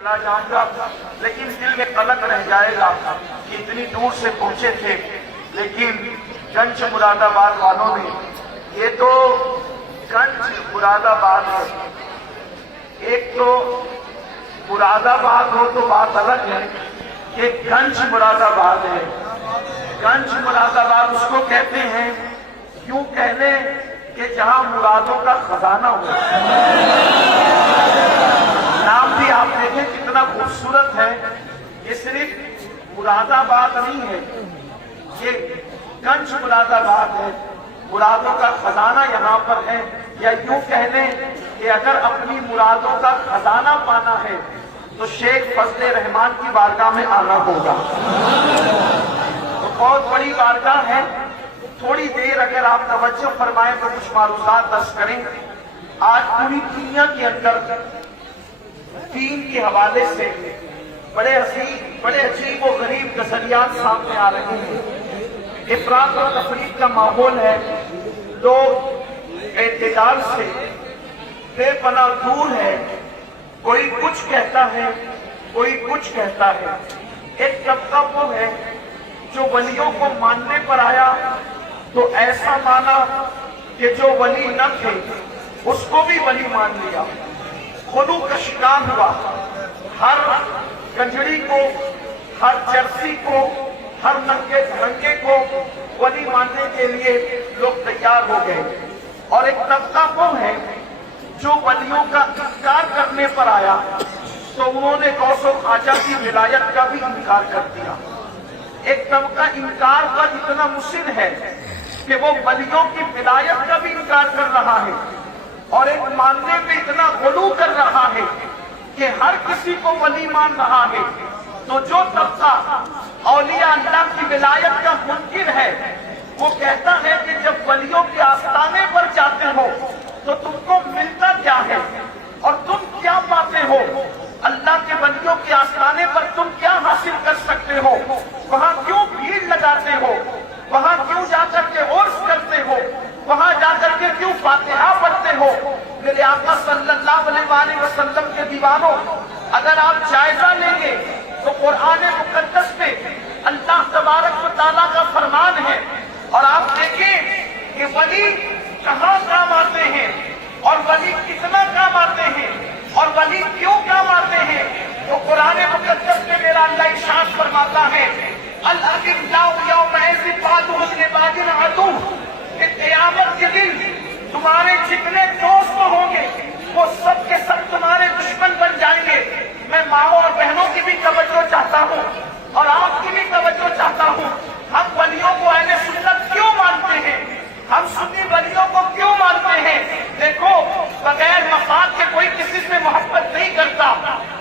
چلا جاؤں گا، لیکن دل میں قلق رہ جائے گا کہ اتنی دور سے پہنچے تھے، لیکن گنج مراد آباد والوں نے، یہ تو گنج مراد آباد ہے، ایک تو مراد آباد ہو تو بات الگ ہے، کہ گنج مراد آباد ہے۔ گنج مراد آباد اس کو کہتے ہیں، کیوں کہنے کہ جہاں مرادوں کا خزانہ ہو۔ نام بھی آپ دیکھیں کتنا خوبصورت ہے، یہ صرف مراد آباد نہیں ہے، یہ گنج مراد آباد ہے، مرادوں کا خزانہ یہاں پر ہے۔ یا یوں کہہ لیں کہ اگر اپنی مرادوں کا خزانہ پانا ہے تو شیخ فضل رحمان کی بارگاہ میں آنا ہوگا۔ تو بہت بڑی بارگاہ ہے۔ تھوڑی دیر اگر آپ توجہ فرمائیں تو کچھ معروضات درج کریں۔ آج پوری دنیا کے اندر دین کے حوالے سے بڑے عجیب و غریب نظریات سامنے آ رہے ہیں۔ افراط و تفریط کا ماحول ہے، لوگ اعتدال سے بے پناہ دور ہے، کوئی کچھ کہتا ہے، کوئی کچھ کہتا ہے۔ ایک طبقہ وہ ہے جو ولیوں کو ماننے پر آیا تو ایسا مانا کہ جو ولی نہ تھے اس کو بھی ولی مان لیا، خلو کا شکار ہوا۔ ہر کنجڑی کو، ہر چرسی کو، ہر ننگے دھرنگے کو ولی ماننے کے لیے لوگ تیار ہو گئے۔ اور ایک طبقہ وہ ہے جو ولیوں کا انکار کرنے پر آیا تو انہوں نے غوث و خواجہ کی ولایت کا بھی انکار کر دیا۔ ایک طبقہ انکار پر اتنا مصر ہے کہ وہ ولیوں کی ولایت کا بھی انکار کر رہا ہے، اور ایک ماننے پہ اتنا غلو کر رہا ہے کہ ہر کسی کو ولی مان رہا ہے۔ تو جو طبقہ اولیاء اللہ کی ولایت کا منکر ہے وہ کہتا ہے کہ جب ولیوں کے آستانے پر جاتے ہو تو تم کو ملتا کیا ہے اور تم کیا پاتے ہو؟ اللہ کے ولیوں کے آستانے پر تم کیا حاصل کر سکتے ہو؟ وہاں کیوں بھیڑ لگاتے ہو؟ وہاں کیوں جا کر کے عرس کرتے ہو؟ وہاں جا کر کے کیوں فاتحہ پڑھتے ہو؟ میرے آقا صلی اللہ علیہ وسلم کے دیوانوں، اگر آپ جائزہ لیں گے تو قرآن مقدس میں اللہ تبارک و تعالیٰ کا فرمان ہے، اور آپ دیکھیں کہ ولی کہاں کام آتے ہیں اور ولی کتنا کام آتے ہیں اور ولی کیوں کام آتے ہیں۔ تو قرآن مقدس میں میرا اللہ ارشاد فرماتا ہے، الْأَخِلَّاءُ يَوْمَئِذٍ بَعْضُهُمْ لِبَعْضٍ عَدُوٌّ، کہ قیامت کے دن تمہارے جتنے دوست ہوں گے وہ سب کے سب تمہارے دشمن بن جائیں گے۔ میں ماؤں اور بہنوں کی بھی توجہ چاہتا ہوں اور آپ کی بھی توجہ چاہتا ہوں۔ ہم ولیوں کو اہل سنت کیوں مانتے ہیں؟ ہم سنی ولیوں کو کیوں مانتے ہیں؟ دیکھو، بغیر مفاد کے کوئی کسی سے محبت نہیں کرتا،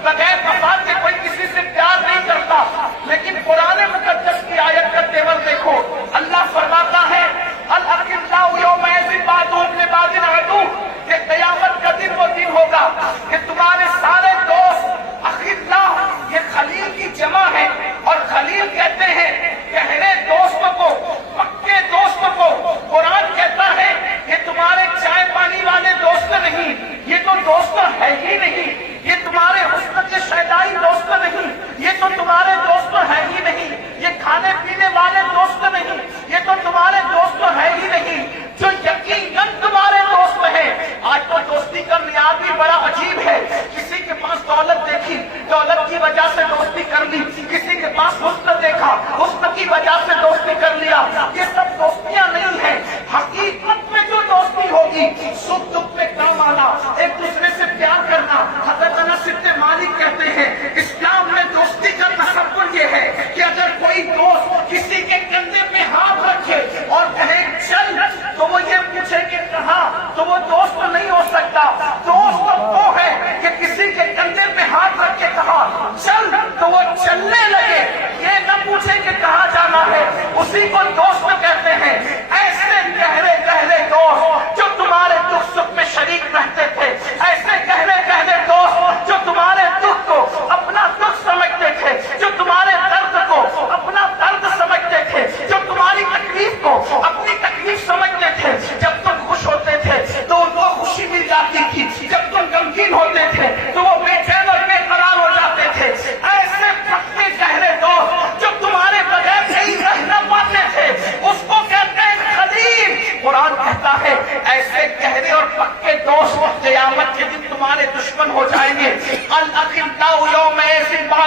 بغیر مفاد کے کوئی کسی سے پیار نہیں کرتا، لیکن قرآن مقدس کی آیت کا تیور دیکھو۔ اللہ فرماتا ہے، الْأَخِلَّاءُ يَوْمَئِذٍ بَعْضُهُمْ لِبَعْضٍ عَدُوٌّ، کہ قیامت کا دن وہ دن ہوگا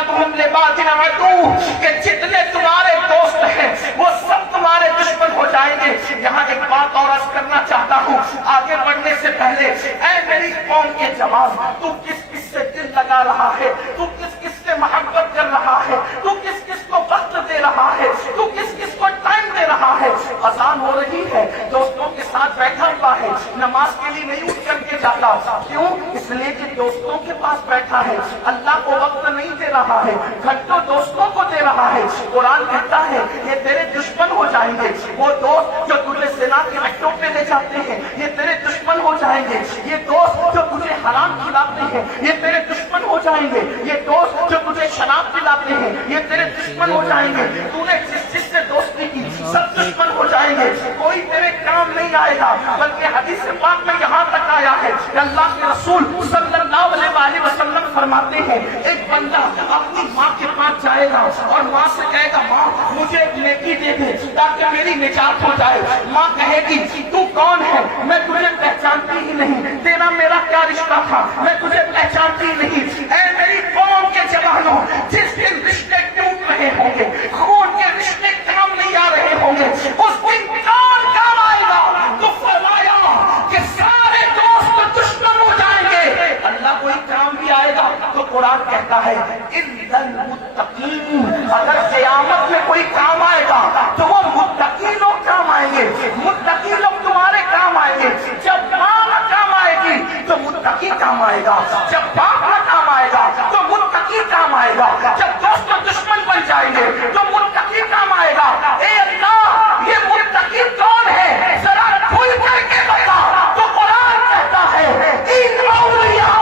بعضهم لبعض عدو کہ جتنے تمہارے دوست ہیں وہ سب تمہارے دشمن ہو جائیں گے. یہاں ایک بات اور عرض کرنا چاہتا ہوں آگے بڑھنے سے پہلے. اے میری قوم کے جوان, تو کس کس سے دل لگا رہا ہے, تو کس کس سے محبت کر رہا ہے, تو کس کس کو وقت دے رہا ہے, تو کس کس کو ٹائم دے رہا ہے. اذان ہو رہی ہے, دوستوں کے ساتھ بیٹھا ہوا ہے, نماز کے لیے نہیں اٹھ کر کے جاتا. کیوں؟ اس لیے کہ دوستوں کے پاس بیٹھا ہے, اللہ کو وقت نہیں دے رہا ہے, گھنٹوں دوستوں کو دے رہا ہے. قرآن کہتا ہے یہ تیرے دشمن ہو جائیں گے. وہ دوست جو تجھے زنا کے اڈوں پہ لے جاتے ہیں یہ تیرے دشمن ہو جائیں گے. یہ دوست جو تجھے حرام کھلاتے ہیں یہ تیرے دشمن ہو جائیں گے. یہ دوست جو تجھے شراب پلاتے ہیں یہ تیرے دشمن ہو جائیں گے. تو نے جس سے دوستی کی سب دشمن ہو جائیں گے. کوئی تیرے کام نہیں آئے گا. بلکہ حدیث پاک میں یہاں تک آیا ہے کہ اللہ کے رسول صلی اللہ علیہ وسلم فرماتے ہیں ایک بندہ اپنی ماں کے پاس جائے گا اور ماں سے کہے گا ماں مجھے ایک نیکی دے دے تاکہ میری نجات ہو جائے. ماں کہے گی تو کون ہے, میں تجھے پہچانتی ہی نہیں, تیرا میرا کیا رشتہ تھا, میں تجھے پہچانتی ہی نہیں. اے میری قوم کے جوانوں, جس دن رشتے ٹوٹ رہے ہوں گے, خون کے رشتے کام نہیں آ رہے ہوں گے, اس دن کون کام آئے گا؟ تو فرمایا کہ سارے دوست دشمن ہو جائیں گے, اللہ کوئی کام بھی آئے گا. تو قرآن کہتا ہے الا المتقین, اگر قیامت میں کوئی کام آئے گا تو وہ متقی لوگ کام آئیں گے. متقی لوگ تمہارے کام آئیں گے. جب ماں نہ کام آئے گی تو متقی کام آئے گا. جب باپ نہ کام آئے گا تو متقی کام آئے گا. جب دوست دشمن بن جائیں گے تو متقی کام آئے گا. اے اللہ, یہ متقی کون ہے ذرا کھل کر کے بتا. تو قرآن کہتا ہے ان اولیاء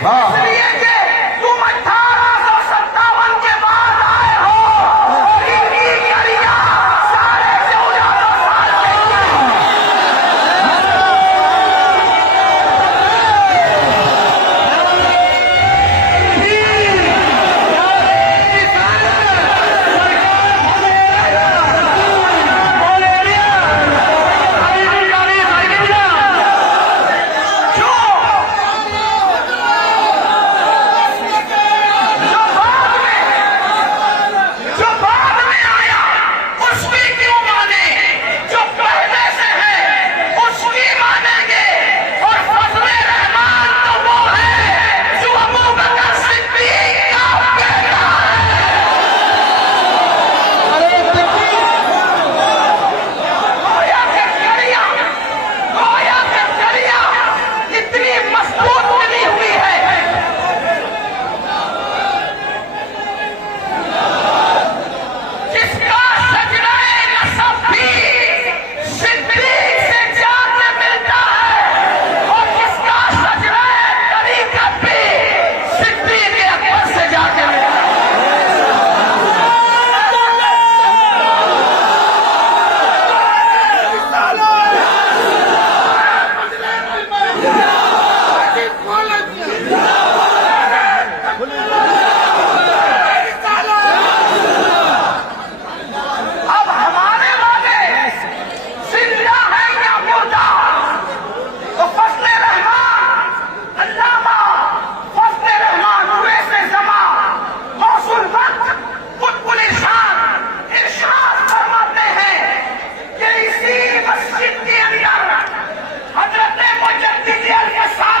اس لیے کہ تم 1857 کے بعد آئے ہو اور ان کی گلیاں 1450 سال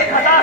1000